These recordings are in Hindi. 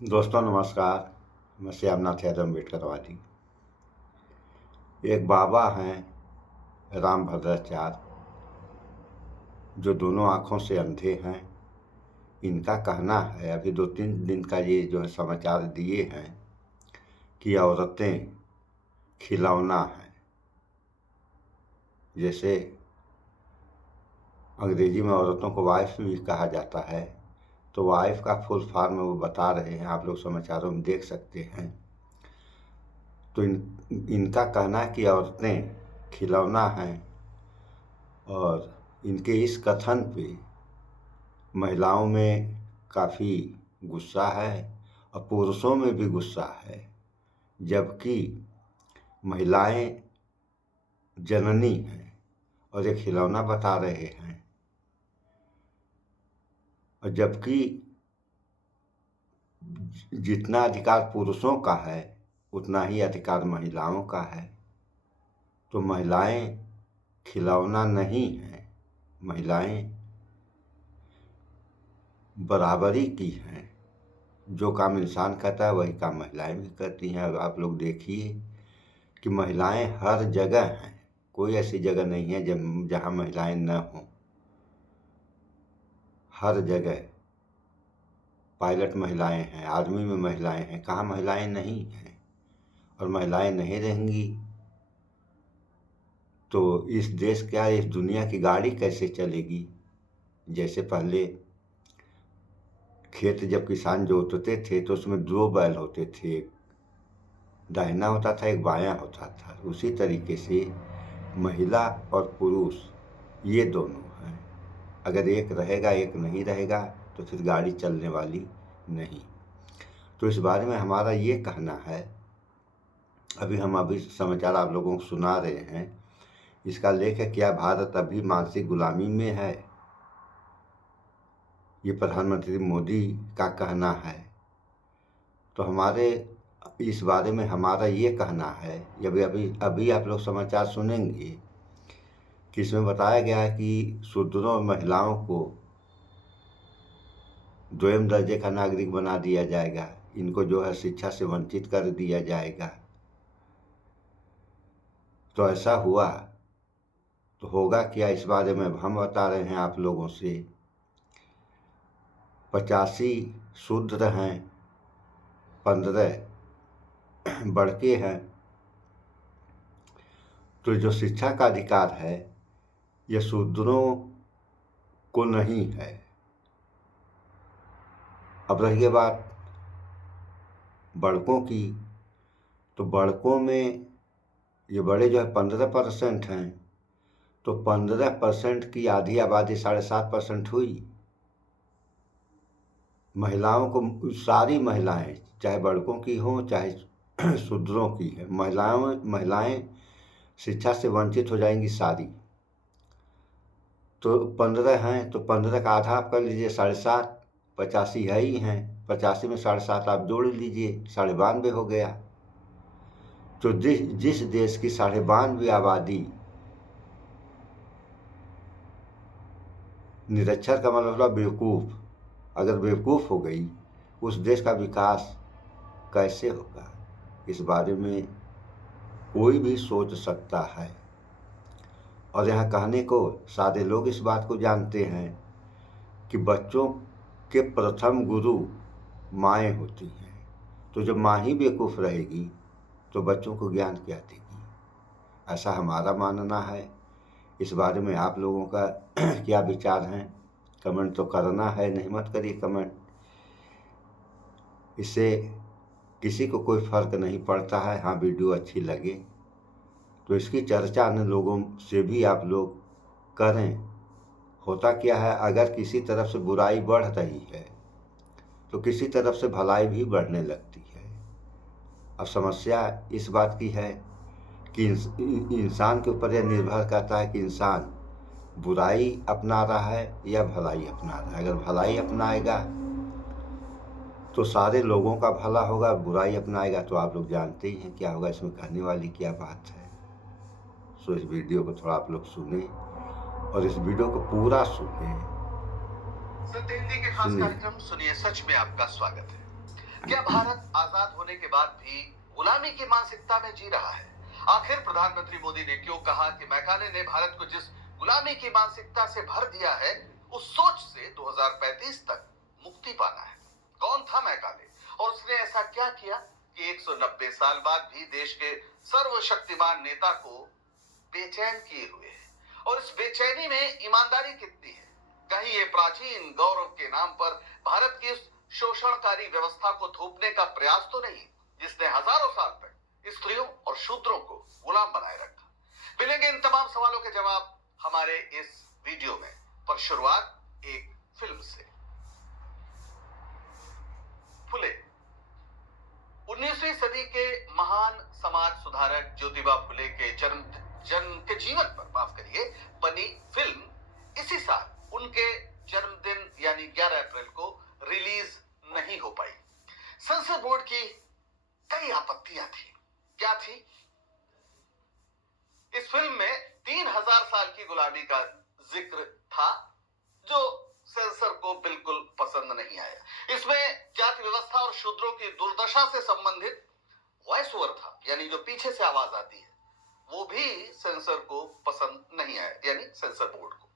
दोस्तों नमस्कार। मैं श्यामनाथ यादव अम्बेडकरवादी। एक बाबा हैं राम भद्राचार्य, जो दोनों आँखों से अंधे हैं। इनका कहना है, अभी 2-3 दिन का ये जो है समाचार दिए हैं कि औरतें खिलौना हैं। जैसे अंग्रेजी में औरतों को वाइफ भी कहा जाता है, तो वाइफ का फुल फॉर्म वो बता रहे हैं, आप लोग समाचारों में देख सकते हैं। तो इनका कहना है कि औरतें खिलौना हैं, और इनके इस कथन पे महिलाओं में काफ़ी गुस्सा है और पुरुषों में भी गुस्सा है। जबकि महिलाएं जननी हैं और ये खिलौना बता रहे हैं, और जबकि जितना अधिकार पुरुषों का है उतना ही अधिकार महिलाओं का है। तो महिलाएं खिलौना नहीं हैं, महिलाएं बराबरी की हैं। जो काम इंसान करता है वही काम महिलाएं भी करती हैं। अब आप लोग देखिए कि महिलाएं हर जगह हैं, कोई ऐसी जगह नहीं है जहाँ महिलाएं न हों। हर जगह पायलट महिलाएं हैं, आर्मी में महिलाएं हैं, कहाँ महिलाएं नहीं हैं। और महिलाएं नहीं रहेंगी तो इस देश क्या, इस दुनिया की गाड़ी कैसे चलेगी। जैसे पहले खेत जब किसान जोतते थे तो उसमें 2 बैल होते थे, एक दाहिना होता था, एक बायां होता था। उसी तरीके से महिला और पुरुष ये दोनों हैं। अगर एक रहेगा एक नहीं रहेगा तो फिर गाड़ी चलने वाली नहीं। तो इस बारे में हमारा ये कहना है, अभी समाचार आप लोगों को सुना रहे हैं। इसका लेख है, क्या भारत अभी मानसिक गुलामी में है। ये प्रधानमंत्री मोदी का कहना है। तो हमारे इस बारे में हमारा ये कहना है, अभी आप लोग समाचार सुनेंगे कि इसमें बताया गया है कि शूद्रों और महिलाओं को 2म दर्जे का नागरिक बना दिया जाएगा। इनको जो है शिक्षा से वंचित कर दिया जाएगा। तो ऐसा हुआ तो होगा क्या, इस बारे में हम बता रहे हैं आप लोगों से। 85 शूद्र हैं, 15 बड़के हैं। तो जो शिक्षा का अधिकार है ये शूद्रों को नहीं है। अब रही बात बड़कों की, तो बड़कों में ये बड़े जो है 15% हैं, तो 15% की आधी आबादी 7.5% हुई। महिलाओं को, सारी महिलाएं चाहे बड़कों की हों चाहे शूद्रों की है, महिलाएं शिक्षा से वंचित हो जाएंगी सारी। तो 15 हैं तो 15 का आधा आप कर लीजिए, 7.5, 85 है ही हैं, 85 में 7.5 आप जोड़ लीजिए, 92.5 हो गया। तो जिस देश की 92.5 आबादी निरक्षर का मतलब बेवकूफ़, अगर बेवकूफ़ हो गई उस देश का विकास कैसे होगा। इस बारे में कोई भी सोच सकता है। और यहाँ कहने को सारे लोग इस बात को जानते हैं कि बच्चों के प्रथम गुरु माएँ होती हैं। तो जब माँ ही बेवकूफ़ रहेगी तो बच्चों को ज्ञान क्या देगी। ऐसा हमारा मानना है। इस बारे में आप लोगों का क्या विचार हैं, कमेंट तो करना है, नहीं मत करिए कमेंट। इससे किसी को कोई फ़र्क नहीं पड़ता है। हाँ, वीडियो अच्छी लगे तो इसकी चर्चा अन्य लोगों से भी आप लोग करें। होता क्या है, अगर किसी तरफ से बुराई बढ़ रही है तो किसी तरफ से भलाई भी बढ़ने लगती है। अब समस्या इस बात की है कि इंसान के ऊपर यह निर्भर करता है कि इंसान बुराई अपना रहा है या भलाई अपना रहा है। अगर भलाई अपनाएगा तो सारे लोगों का भला होगा, बुराई अपनाएगा तो आप लोग जानते ही हैं क्या होगा। इसमें कहने वाली क्या बात है। सो इस वीडियो को थोड़ा आप लोग सुने और इस वीडियो को पूरा सुने। सत्य हिंदी के खास कार्यक्रम सुनिए सच में आपका स्वागत है। क्या भारत आजाद होने के बाद भी गुलामी की मानसिकता में जी रहा है? आखिर प्रधानमंत्री मोदी ने क्यों कहा कि मैकाले ने भारत को जिस गुलामी की मानसिकता से भर दिया है, उस सोच से 2035 तक मुक्ति पाना है? कौन था मैकाले और उसने ऐसा क्या किया कि 190 साल बाद भी देश के सर्वशक्तिमान नेता को बेचैन किए हुए है? और इस बेचैनी में ईमानदारी कितनी है? कहीं ये प्राचीन गौरव के नाम पर भारत की शोषणकारी व्यवस्था को थोपने का प्रयास तो नहीं, जिसने हजारों साल तक स्त्रियों और शूद्रों को गुलाम बनाए रखा? मिलेंगे इन तमाम सवालों के जवाब हमारे इस वीडियो में, पर शुरुआत एक फिल्म से। फुले 19वीं सदी के महान समाज सुधारक ज्योतिबा फुले के जन्म के जीवन पर बनी फिल्म इसी साल उनके जन्मदिन यानी 11 अप्रैल को रिलीज नहीं हो पाई। सेंसर बोर्ड की कई आपत्तियां थी। क्या थी? इस फिल्म में 3000 साल की गुलामी का जिक्र था, जो सेंसर को बिल्कुल पसंद नहीं आया। इसमें जाति व्यवस्था और शूद्रों की दुर्दशा से संबंधित वॉइस ओवर था, यानी जो पीछे से आवाज आती है, वो भी सेंसर को पसंद नहीं आया, यानी सेंसर बोर्ड को।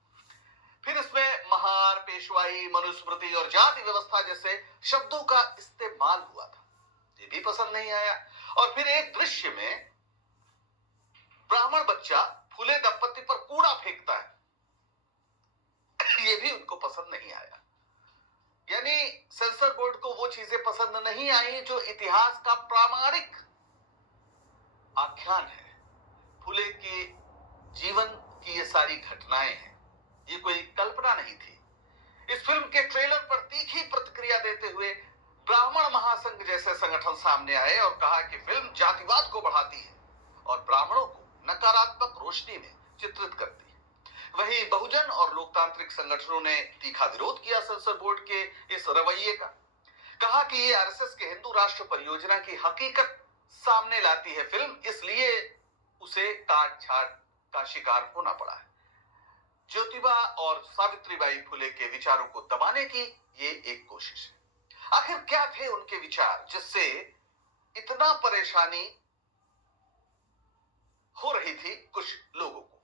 फिर इसमें महार, पेशवाई, मनुस्मृति और जाति व्यवस्था जैसे शब्दों का इस्तेमाल हुआ था, ये भी पसंद नहीं आया। और फिर एक दृश्य में ब्राह्मण बच्चा फुले दंपति पर कूड़ा फेंकता है, ये भी उनको पसंद नहीं आया। यानी सेंसर बोर्ड को वो चीजें पसंद नहीं आई जो इतिहास का प्रामाणिक आख्यान है। फुले के जीवन की ये सारी घटनाएं हैं, ये कोई कल्पना नहीं थी। इस फिल्म के ट्रेलर पर तीखी प्रतिक्रिया देते हुए ब्राह्मण महासंघ जैसे संगठन सामने आए और कहा कि फिल्म जातिवाद को बढ़ाती है और ब्राह्मणों को नकारात्मक रोशनी में चित्रित करती है। वहीं बहुजन और लोकतांत्रिक संगठनों ने तीखा विरोध किया सेंसर बोर्ड के इस रवैये का। कहा कि ये आरएसएस के हिंदू राष्ट्र परियोजना की हकीकत सामने लाती है फिल्म, इसलिए उसे काट छाट का शिकार होना पड़ा है। ज्योतिबा और सावित्रीबाई फुले के विचारों को दबाने की ये एक कोशिश है। आखिर क्या थे उनके विचार जिससे इतना परेशानी हो रही थी कुछ लोगों को?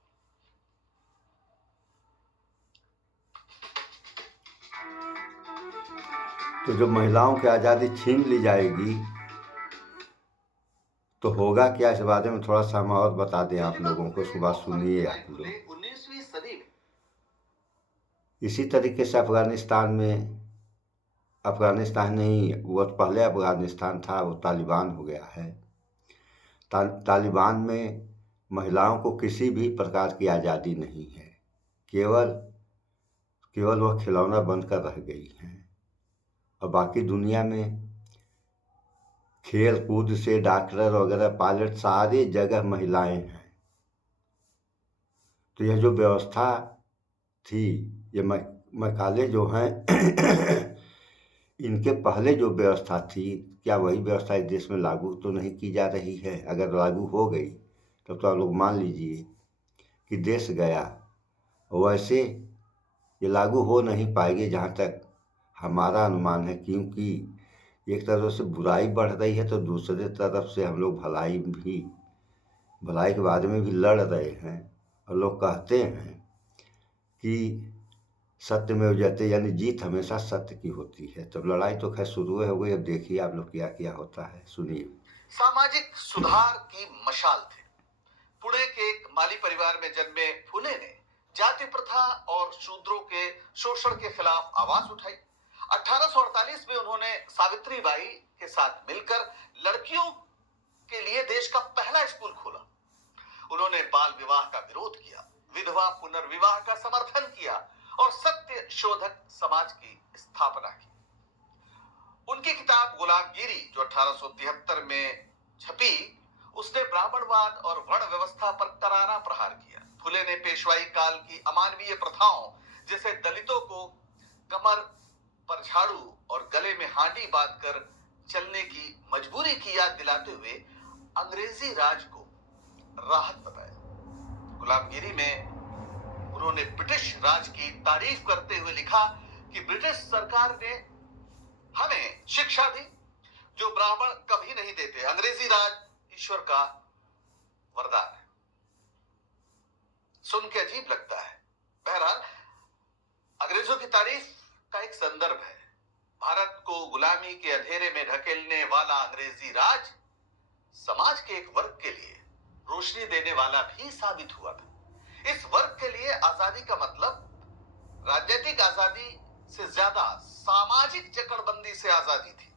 तो जब महिलाओं की आज़ादी छीन ली जाएगी तो होगा क्या, इस बारे में थोड़ा सा हम और बता दें आप लोगों को। सुबह सुनिए आप लोग। 19वीं सदी में इसी तरीके से अफगानिस्तान नहीं, वो पहले अफगानिस्तान था, वो तालिबान हो गया है। तालिबान में महिलाओं को किसी भी प्रकार की आज़ादी नहीं है, केवल वह खिलौना बनकर रह गई हैं। और बाकी दुनिया में खेल कूद से डॉक्टर वगैरह, पायलट, सारी जगह महिलाएं हैं। तो यह जो व्यवस्था थी, ये मैकाले जो हैं इनके पहले जो व्यवस्था थी, क्या वही व्यवस्था इस देश में लागू तो नहीं की जा रही है? अगर लागू हो गई तब तो आप लोग मान लीजिए कि देश गया। वैसे ये लागू हो नहीं पाएगी जहाँ तक हमारा अनुमान है, क्योंकि एक तरफ से बुराई बढ़ रही है तो दूसरे तरफ से हम लोग भलाई के बारे में भी लड़ रहे हैं। और लोग कहते हैं कि सत्य में जयते, यानी जीत हमेशा सत्य की होती है। तब लड़ाई तो खैर शुरू हो गई, अब देखिए आप लोग क्या क्या होता है, सुनिए। सामाजिक सुधार की मशाल थे। पुणे के एक माली परिवार में जन्मे फुले ने जाति प्रथा और शूद्रों के शोषण के खिलाफ आवाज उठाई। 1848 में उन्होंने सावित्रीबाई के साथ मिलकर लड़कियों के लिए देश का पहला स्कूल खोला। उन्होंने बाल विवाह का विरोध किया, विधवा पुनर्विवाह का समर्थन किया और सत्य शोधक समाज की स्थापना की। उनकी किताब गुलामगिरी जो 1873 में छपी, उसने ब्राह्मणवाद और वर्ण व्यवस्था पर करारा प्रहार किया। फुले ने पेशवाई काल की अमानवीय प्रथाओं जैसे दलितों को कमर पर झाड़ू और गले में हांडी बांधकर चलने की मजबूरी की याद दिलाते हुए अंग्रेजी राज को राहत बताया। गुलामगिरी में उन्होंने ब्रिटिश राज की तारीफ करते हुए लिखा कि ब्रिटिश सरकार ने हमें शिक्षा दी, जो ब्राह्मण कभी नहीं देते। अंग्रेजी राज ईश्वर का वरदान है। सुन के अजीब लगता है। बहरहाल अंग्रेजों की तारीफ का एक संदर्भ है। भारत को गुलामी के अंधेरे में ढकेलने वाला अंग्रेजी राज समाज के एक वर्ग के लिए रोशनी देने वाला भी साबित हुआ था। इस वर्ग के लिए आजादी का मतलब राजनीतिक आजादी से ज्यादा सामाजिक जकड़बंदी से आजादी थी।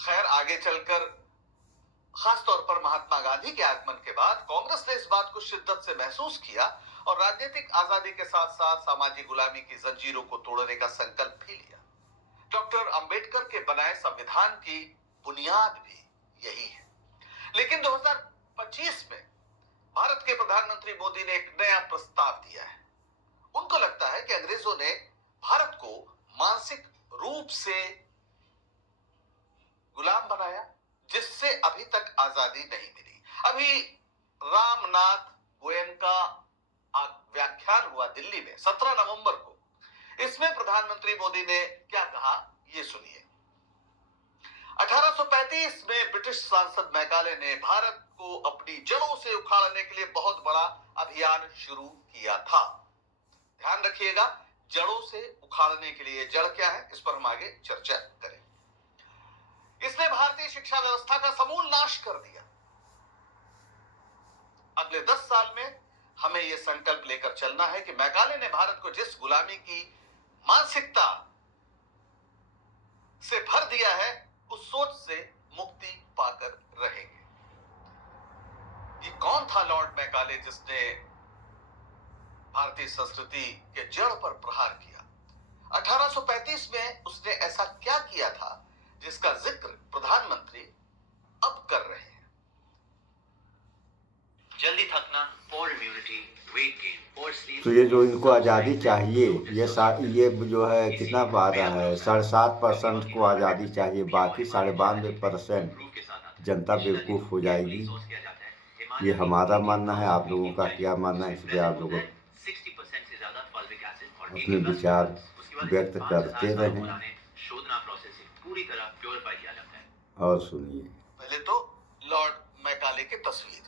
खैर, आगे चलकर खासतौर पर महात्मा गांधी के आगमन के बाद कांग्रेस ने इस बात को शिद्दत से महसूस किया और राजनीतिक आजादी के साथ साथ सामाजिक गुलामी की जंजीरों को तोड़ने का संकल्प भी लिया। डॉक्टर अंबेडकर के बनाए संविधान की बुनियाद भी यही है। लेकिन 2025 में भारत के प्रधानमंत्री मोदी ने एक नया प्रस्ताव दिया है। उनको लगता है कि अंग्रेजों ने भारत को मानसिक रूप से गुलाम बनाया, जिससे अभी तक आजादी नहीं मिली। अभी रामनाथ गोयनका व्याख्यान हुआ दिल्ली में 17 नवंबर को। इसमें प्रधानमंत्री मोदी ने क्या कहा, ये सुनिए। 1835 में ब्रिटिश सांसद मैकाले ने भारत को अपनी जड़ों से उखाड़ने के लिए बहुत बड़ा अभियान शुरू किया था। ध्यान रखिएगा, जड़ों से उखाड़ने के लिए। जड़ क्या है, इस पर हम आगे चर्चा करें। इसने भारतीय शिक्षा व्यवस्था का समूल नाश कर दिया। अगले 10 साल में हमें यह संकल्प लेकर चलना है कि मैकाले ने भारत को जिस गुलामी की मानसिकता से भर दिया है, उस सोच से मुक्ति पाकर रहेंगे। ये कौन था लॉर्ड मैकाले जिसने भारतीय संस्कृति के जड़ पर प्रहार किया? 1835 में उसने ऐसा क्या किया था जिसका जिक्र प्रधानमंत्री अब कर रहे हैं? जल्दी थकना, पोर इम्यूनिटी, वेट गेन, पोर स्लीप। तो ये जो इनको आज़ादी चाहिए, ये जो है कितना वादा है, 7.5% को आज़ादी चाहिए, बाकी 92% जनता बेवकूफ़ हो जाएगी। ये हमारा मानना है। आप लोगों का क्या मानना है, इस पर आप लोग अपने विचार व्यक्त करते रहें पूरी तरह प्योरीफाई किया जाता है। और सुनिए। पहले तो लॉर्ड मैकाले की तस्वीर।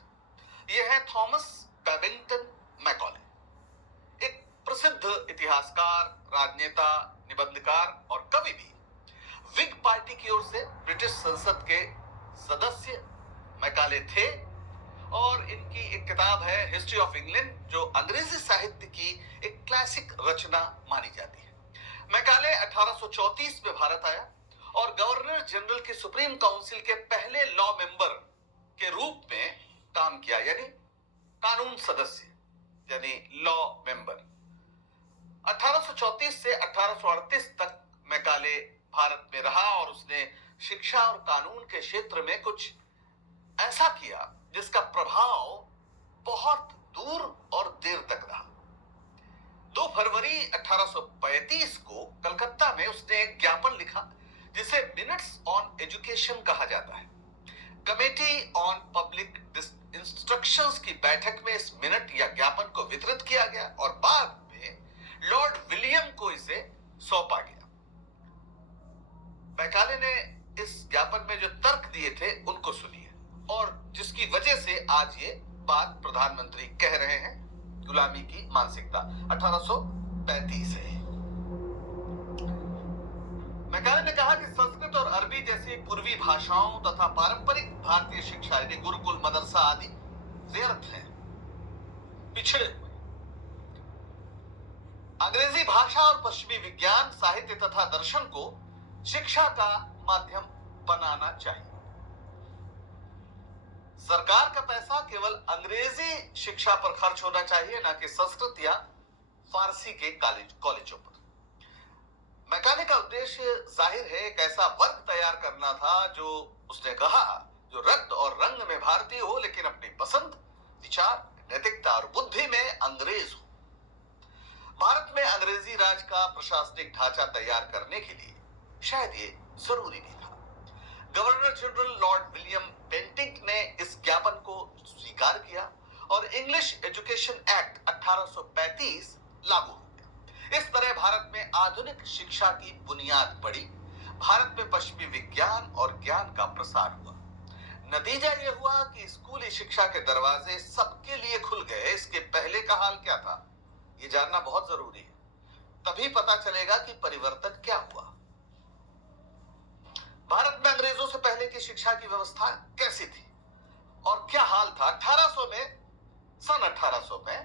यह है थॉमस बेबिंगटन मैकाले, एक प्रसिद्ध इतिहासकार, राजनेता, निबंधकार और कवि भी। विग पार्टी की ओर से ब्रिटिश संसद के सदस्य मैकाले थे और इनकी एक किताब है हिस्ट्री ऑफ इंग्लैंड, जो अंग्रेजी साहित्य की एक क्लासिक रचना मानी जाती है। मैकाले 1834 में भारत आया और गवर्नर जनरल की सुप्रीम काउंसिल के पहले लॉ मेंबर के रूप में काम किया, यानी कानून सदस्य, यानी लॉ मेंबर। 1834 से 1838 तक मैकाले भारत में रहा और उसने शिक्षा और कानून के क्षेत्र में कुछ ऐसा किया जिसका प्रभाव बहुत दूर और देर तक रहा। 2 फरवरी 1835 को कलकत्ता में उसने एक ज्ञापन लिखा जिसे मिनट्स ऑन एजुकेशन कहा जाता है। कमेटी ऑन पब्लिक इंस्ट्रक्शंस की बैठक में इस मिनट या ज्ञापन को वितरित किया गया और बाद में लॉर्ड विलियम को इसे सौंपा गया। मैकाले ने इस ज्ञापन में जो तर्क दिए थे उनको सुनिए, और जिसकी वजह से आज ये बात प्रधानमंत्री कह रहे हैं, गुलामी की मानसिकता 1835 है। मैकाले ने कहा कि संस्कृत और अरबी जैसी पूर्वी भाषाओं तथा पारंपरिक भारतीय शिक्षा यानी गुरुकुल, मदरसा आदि व्यर्थ है, पिछड़े हुए। अंग्रेजी भाषा और पश्चिमी विज्ञान, साहित्य तथा दर्शन को शिक्षा का माध्यम बनाना चाहिए। सरकार का पैसा केवल अंग्रेजी शिक्षा पर खर्च होना चाहिए, न कि संस्कृत या फारसी के कॉलेजों पर। मैकाले का उद्देश्य जाहिर है एक ऐसा वर्ग तैयार करना था जो उसने कहा जो रक्त और रंग में भारतीय हो, लेकिन अपनी पसंद, विचार, नैतिकता और बुद्धि में अंग्रेज हो। भारत में अंग्रेजी राज का प्रशासनिक ढांचा तैयार करने के लिए शायद ये जरूरी भी था। Governor general Lord William Bentinck ने इस ज्ञापन को स्वीकार किया और इंग्लिश एजुकेशन एक्ट 1835 लागू हो गया। इस तरह भारत में आधुनिक शिक्षा की बुनियाद पड़ी। भारत में पश्चिमी विज्ञान और ज्ञान का प्रसार हुआ। नतीजा यह हुआ कि स्कूली शिक्षा के दरवाजे सबके लिए खुल गए। इसके पहले का हाल क्या था, ये जानना बहुत जरूरी है, तभी पता चलेगा कि परिवर्तन क्या हुआ। भारत में अंग्रेजों से पहले की शिक्षा की व्यवस्था कैसी थी और क्या हाल था। 1800 में, सन 1800 में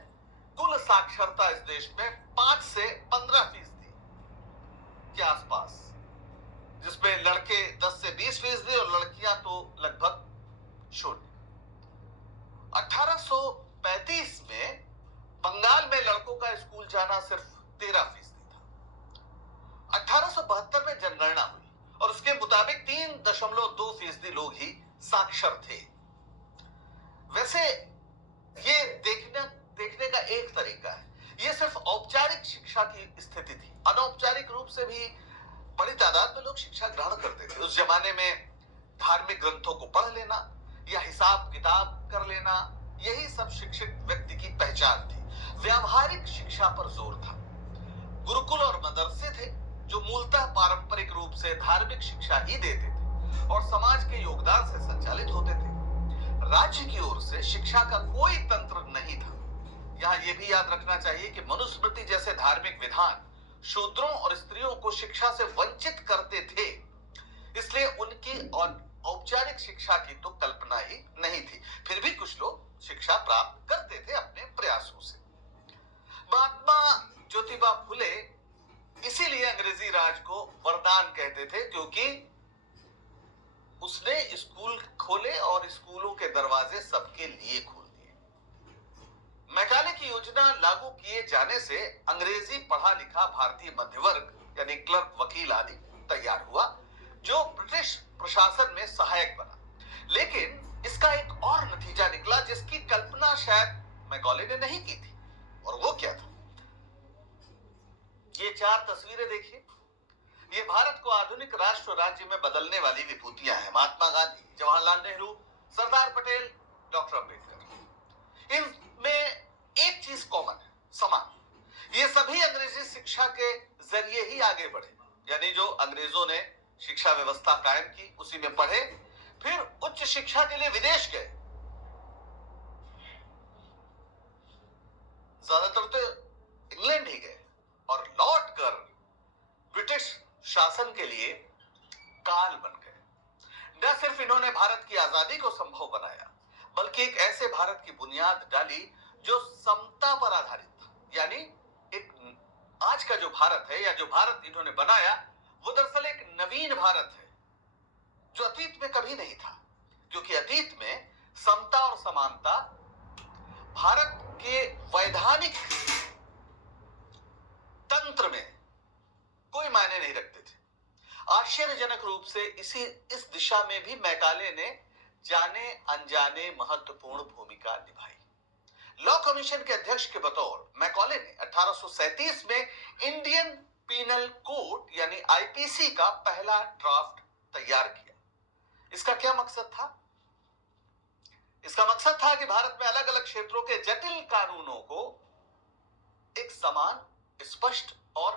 कुल साक्षरता इस देश में 5 से 15% के आसपास, जिसमें लड़के 10 से 20% और लड़कियां तो लगभग 0। 1835 में बंगाल में लड़कों का स्कूल जाना सिर्फ 13% था। 1872 में जनगणना हुई और उसके मुताबिक 3.2% लोग ही साक्षर थे। वैसे ये देखने का एक तरीका है, ये सिर्फ औपचारिक शिक्षा की स्थिति थी। अनौपचारिक रूप से भी बड़ी तादाद में लोग शिक्षा ग्रहण करते थे। उस जमाने में धार्मिक ग्रंथों को पढ़ लेना या हिसाब किताब कर लेना, यही सब शिक्षित व्यक्ति की पहचान थी। व्यावहारिक शिक्षा पर जोर था। गुरुकुल और मदरसे थे जो मूलतः पारंपरिक रूप से धार्मिक शिक्षा ही देते थे और समाज के योगदान से संचालित होते थे। राज्य की ओर से शिक्षा का कोई तंत्र नहीं था। यहां यह भी याद रखना चाहिए कि मनुस्मृति जैसे धार्मिक विधान शूद्रों और स्त्रियों को शिक्षा से वंचित करते थे, इसलिए उनकी और औपचारिक शिक्षा की तो कल्पना ही नहीं थी। फिर भी कुछ लोग शिक्षा प्राप्त करते थे अपने प्रयासों से। महात्मा ज्योतिबा फुले इसीलिए अंग्रेजी राज को वरदान कहते थे, क्योंकि उसने स्कूल खोले और स्कूलों के दरवाजे सबके लिए खोल दिए। मैकाले की योजना लागू किए जाने से अंग्रेजी पढ़ा लिखा भारतीय मध्यवर्ग यानी क्लर्क, वकील आदि तैयार हुआ, जो ब्रिटिश प्रशासन में सहायक बना। लेकिन इसका एक और नतीजा निकला जिसकी कल्पना शायद मैकाले ने नहीं की थी, और वो क्या था। ये 4 तस्वीरें देखिए, ये भारत को आधुनिक राष्ट्र राज्य में बदलने वाली विभूतियां हैं। महात्मा गांधी, जवाहरलाल नेहरू, सरदार पटेल, डॉक्टर अंबेडकर। इनमें एक चीज कॉमन है, समान। ये सभी अंग्रेजी शिक्षा के जरिए ही आगे बढ़े, यानी जो अंग्रेजों ने शिक्षा व्यवस्था कायम की उसी में पढ़े, फिर उच्च शिक्षा के लिए विदेश गए। ज्यादातर तो इंग्लैंड ही गए और लौटकर ब्रिटिश शासन के लिए काल बन गए। न सिर्फ इन्होंने भारत की आजादी को संभव बनाया, बल्कि एक ऐसे भारत की बुनियाद डाली जो समता पर आधारित था। यानी एक आज का जो भारत है या जो भारत इन्होंने बनाया, वो दरअसल एक नवीन भारत है जो अतीत में कभी नहीं था, क्योंकि अतीत में समता और समानता भारत के वैधानिक तंत्र में कोई मायने नहीं रखते थे। आश्चर्यजनक रूप से इस दिशा में भी मैकाले ने जाने अनजाने महत्वपूर्ण भूमिका निभाई। लॉ कमीशन के अध्यक्ष के बतौर मैकाले ने 1837 में इंडियन पीनल कोड यानी आईपीसी का पहला ड्राफ्ट तैयार किया। इसका क्या मकसद था? इसका मकसद था कि भारत में अलग अलग क्षेत्रों के जटिल कानूनों को एक समान, स्पष्ट और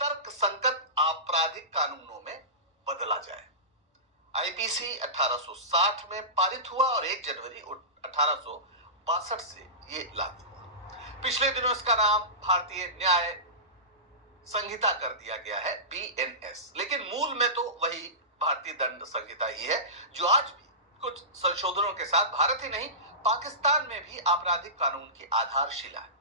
तर्क संगत आपराधिक कानूनों में बदला जाए। आईपीसी 1860 में पारित हुआ और 1 जनवरी 1862 से ये लागू हुआ। पिछले दिनों इसका नाम भारतीय न्याय संहिता कर दिया गया है, बीएनएस, लेकिन मूल में तो वही भारतीय दंड संहिता ही है, जो आज भी कुछ संशोधनों के साथ भारत ही नहीं पाकिस्तान में भी आपराधिक कानून की आधारशिला है।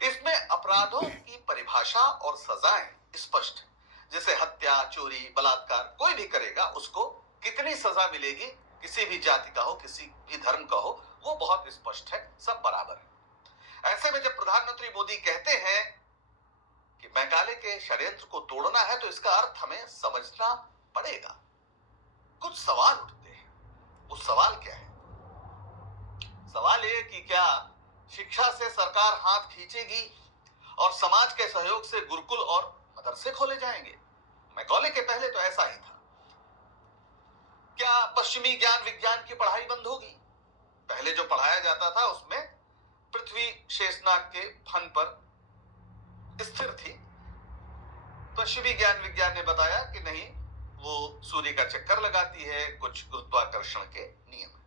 इसमें अपराधों की परिभाषा और सजाएं स्पष्ट है, जैसे हत्या, चोरी, बलात्कार कोई भी करेगा उसको कितनी सजा मिलेगी, किसी भी जाति का हो, किसी भी धर्म का हो, वो बहुत स्पष्ट है, सब बराबर है। ऐसे में जब प्रधानमंत्री मोदी कहते हैं कि मैकाले के षड्यंत्र को तोड़ना है, तो इसका अर्थ हमें समझना पड़ेगा। कुछ सवाल उठते हैं, वो सवाल क्या है? सवाल ये कि क्या शिक्षा से सरकार हाथ खींचेगी और समाज के सहयोग से गुरुकुल और मदरसे खोले जाएंगे? मैकाले के पहले तो ऐसा ही था। क्या पश्चिमी ज्ञान विज्ञान की पढ़ाई बंद होगी? पहले जो पढ़ाया जाता था उसमें पृथ्वी शेषनाग के फन पर स्थिर थी। पश्चिमी ज्ञान विज्ञान ने बताया कि नहीं, वो सूर्य का चक्कर लगाती है, कुछ गुरुत्वाकर्षण के नियम है।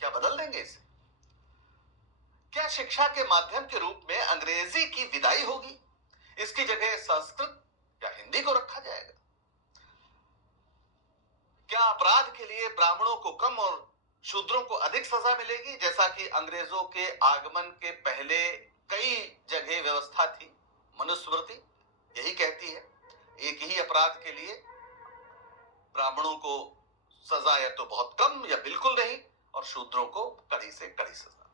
क्या बदल देंगे इसे? क्या शिक्षा के माध्यम के रूप में अंग्रेजी की विदाई होगी? इसकी जगह संस्कृत या हिंदी को रखा जाएगा? क्या अपराध के लिए ब्राह्मणों को कम और शूद्रों को अधिक सजा मिलेगी, जैसा कि अंग्रेजों के आगमन के पहले कई जगह व्यवस्था थी? मनुस्मृति यही कहती है, एक ही अपराध के लिए ब्राह्मणों को सजा या तो बहुत कम या बिल्कुल नहीं, और शूद्रों को कड़ी से कड़ी सजा।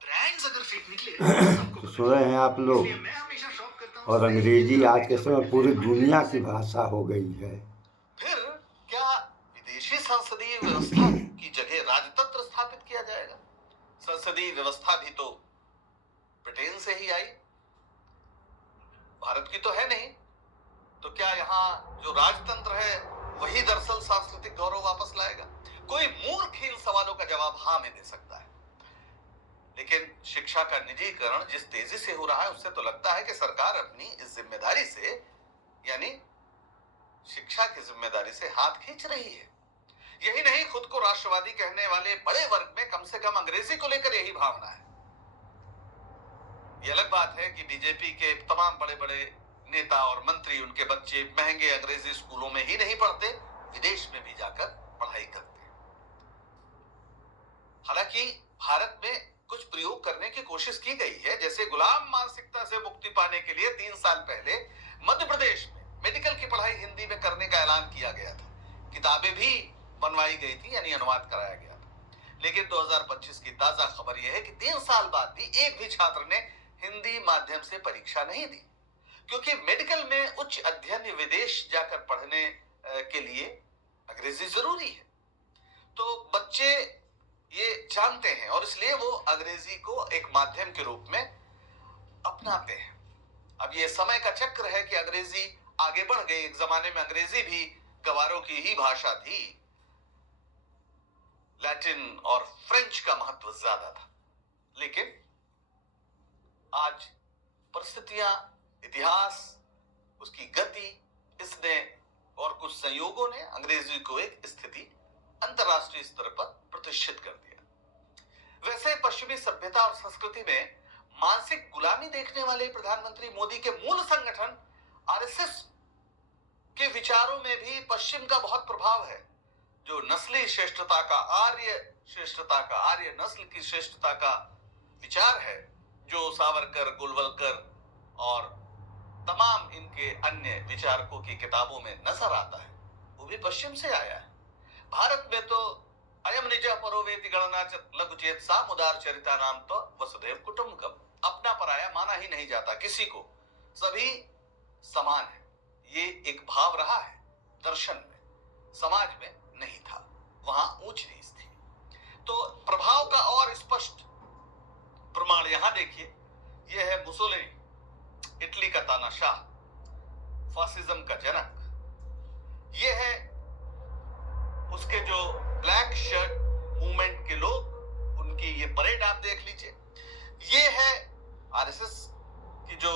ब्रांड्स अगर फिट निकले तो सुन रहे हैं आप लोग, मैं हमेशा शॉप करता हूं। और अंग्रेजी आज के समय पूरी दुनिया की भाषा हो गई है। फिर क्या विदेशी संसदीय व्यवस्था की जगह राजतंत्र स्थापित किया जाएगा? संसदीय व्यवस्था भी तो ब्रिटेन से ही आई, भारत की तो है नहीं। तो क्या यहाँ जो राजतंत्र है वही दरअसल सांस्कृतिक गौरव वापस लाएगा? कोई मूर्ख इन सवालों का जवाब हाँ में दे सकता है, लेकिन शिक्षा का निजीकरण जिस तेजी से हो रहा है उससे तो लगता है कि सरकार अपनी इस जिम्मेदारी से, यानी शिक्षा की जिम्मेदारी से हाथ खींच रही है। यही नहीं, खुद को राष्ट्रवादी कहने वाले बड़े वर्ग में कम से कम अंग्रेजी को लेकर यही भावना है। यह अलग बात है कि बीजेपी के तमाम बड़े बड़े नेता और मंत्री, उनके बच्चे महंगे अंग्रेजी स्कूलों में ही नहीं पढ़ते, विदेश में भी जाकर पढ़ाई करते हैं। हालांकि भारत में कुछ प्रयोग करने की कोशिश की गई है, जैसे गुलाम मानसिकता से मुक्ति पाने के लिए 3 साल पहले मध्य प्रदेश में मेडिकल की पढ़ाई हिंदी में करने का ऐलान किया गया था। किताबें भी बनवाई गई थी, यानी अनुवाद कराया गया था। लेकिन 2025 की ताजा खबर यह है कि 3 साल बाद भी एक भी छात्र ने हिंदी माध्यम से परीक्षा नहीं दी, क्योंकि मेडिकल में उच्च अध्ययन विदेश जाकर पढ़ने के लिए अंग्रेजी जरूरी है। तो बच्चे ये जानते हैं और इसलिए वो अंग्रेजी को एक माध्यम के रूप में अपनाते हैं। अब ये समय का चक्र है कि अंग्रेजी आगे बढ़ गई। एक जमाने में अंग्रेजी भी गवारों की ही भाषा थी, लैटिन और फ्रेंच का महत्व ज्यादा था। लेकिन आज परिस्थितियां, इतिहास, उसकी गति, इसने और कुछ संयोगों ने अंग्रेजी को एक स्थिति अंतरराष्ट्रीय स्तर पर प्रतिष्ठित कर दिया। वैसे पश्चिमी सभ्यता और संस्कृति में मानसिक गुलामी देखने वाले प्रधानमंत्री मोदी के मूल संगठन आरएसएस के विचारों में भी पश्चिम का बहुत प्रभाव है। जो नस्ली श्रेष्ठता का, आर्य नस्ल की श्रेष्ठता का विचार है, जो सावरकर, गोलवलकर और तमाम इनके अन्य विचारकों की किताबों में नजर आता है, वो भी पश्चिम से आया है। भारत में तो अयम निज परोवेति गणना लघुचेत सा मुदार चरिता नाम तो वसुधैव कुटुंबकम, अपना पराया माना ही नहीं जाता, किसी को, सभी समान है। ये एक भाव रहा है दर्शन में, समाज में नहीं था, वहां ऊंच नीच थी। तो प्रभाव का और स्पष्ट प्रमाण यहां देखिए, यह है मुसोलिनी, इटली का तानाशाह, फासिज्म का जनक। यह है उसके जो ब्लैक शर्ट मूवमेंट के लोग, उनकी ये परेड आप देख लीजिए। ये है आरएसएस की जो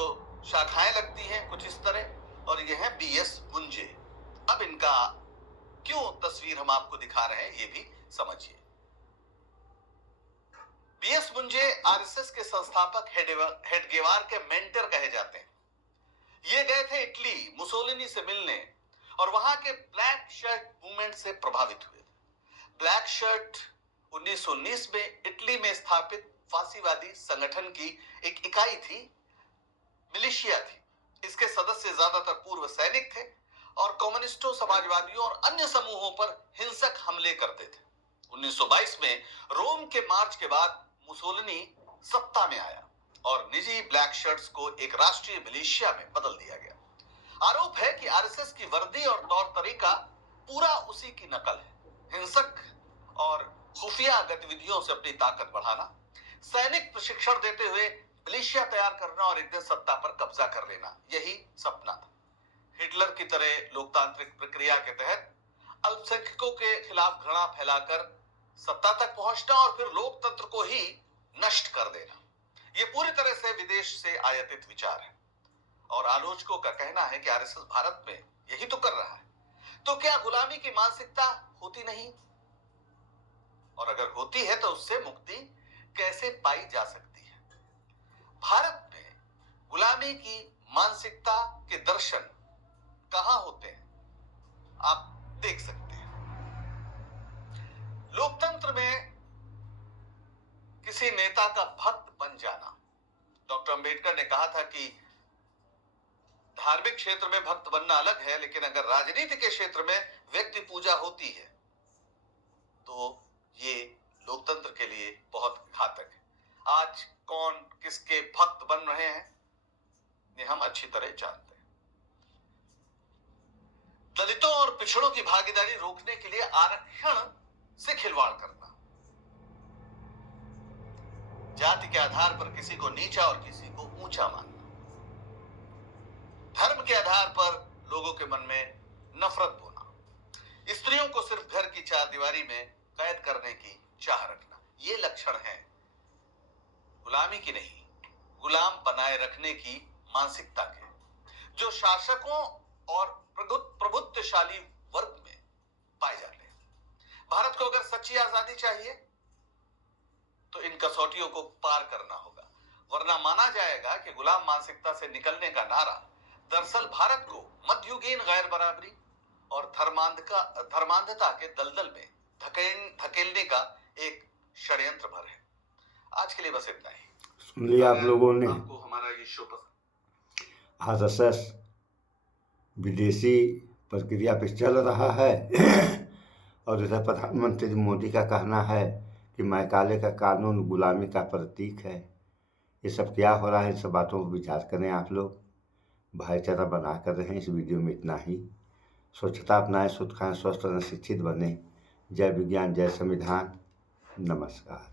शाखाएं लगती हैं कुछ इस तरह, और ये है बीएस मुंजे। अब इनका क्यों तस्वीर हम आपको दिखा रहे हैं ये भी समझिए। बीएस मुंजे आरएसएस के संस्थापक हेडगेवार के मेंटर कहे जाते हैं। ये गए थे इटली मुसोलिनी से मिलने और वहां के ब्लैक शर्ट मूवमेंट से प्रभावित हुए। ब्लैक शर्ट 1919 में इटली में स्थापित फासीवादी संगठन की एक इकाई थी, मिलिशिया थी। इसके सदस्य ज्यादातर पूर्व सैनिक थे और कम्युनिस्टों, समाजवादियों और अन्य समूहों पर हिंसक हमले करते थे। 1922 में रोम के मार्च के बाद मुसोलिनी सत्ता में आया और निजी ब्लैक शर्ट्स को एक राष्ट्रीय मिलिशिया में बदल दिया गया। आरोप है कि आरएसएस की वर्दी और तौर तरीका पूरा उसी की नकल है। हिंसक और खुफिया गतिविधियों से अपनी ताकत बढ़ाना, सैनिक प्रशिक्षण देते हुए मिलिशिया तैयार करना और एक दिन सत्ता पर कब्जा कर लेना, यही सपना था। हिटलर की तरह लोकतांत्रिक प्रक्रिया के तहत अल्पसंख्यकों के खिलाफ घृणा फैलाकर सत्ता तक पहुंचना और फिर लोकतंत्र को ही नष्ट कर देना, यह पूरी तरह से विदेश से आयातित विचार है। और आलोचकों का कहना है कि आरएसएस भारत में यही तो कर रहा है। तो क्या गुलामी की मानसिकता होती नहीं? और अगर होती है तो उससे मुक्ति कैसे पाई जा सकती है? भारत में गुलामी की मानसिकता के दर्शन कहां होते हैं, आप देख सकते हैं। लोकतंत्र में किसी नेता का भक्त बन जाना, डॉक्टर अंबेडकर ने कहा था कि धार्मिक क्षेत्र में भक्त बनना अलग है, लेकिन अगर राजनीति के क्षेत्र में व्यक्ति पूजा होती है तो ये लोकतंत्र के लिए बहुत घातक है। आज कौन किसके भक्त बन रहे हैं ये हम अच्छी तरह जानते हैं। दलितों और पिछड़ों की भागीदारी रोकने के लिए आरक्षण से खिलवाड़ करना, जाति के आधार पर किसी को नीचा और किसी को ऊंचा मानना, धर्म के आधार पर लोगों के मन में नफरत बोना, स्त्रियों को सिर्फ घर की चारदीवारी में कैद करने की चाह रखना, ये लक्षण हैं गुलामी की नहीं, गुलाम बनाए रखने की मानसिकता के, जो शासकों और प्रभुत्वशाली वर्ग में पाए जाते हैं। भारत को अगर सच्ची आजादी चाहिए तो इन कसौटियों को पार करना होगा, वरना माना जाएगा कि गुलाम मानसिकता से निकलने का नारा दरअसल भारत को मध्ययुगीन गैर बराबरी और धर्मांधता के दलदल में धकेलने का एक षड्यंत्र भर है। आज के लिए बस इतना ही। सुन लिया आप लोगों ने। आपको हमारा ये शो पसंद, आरएसएस विदेशी प्रक्रिया पे चल रहा है और इधर प्रधानमंत्री मोदी का कहना है कि मैकाले का कानून गुलामी का प्रतीक है। ये सब क्या हो रहा है, इन सब बातों पर विचार करें आप लोग, भाईचारा बना कर रहें। इस वीडियो में इतना ही। स्वच्छता अपनाएं, शुद्ध खाएं, स्वस्थ रहें, शिक्षित बने। जय विज्ञान, जय संविधान। नमस्कार।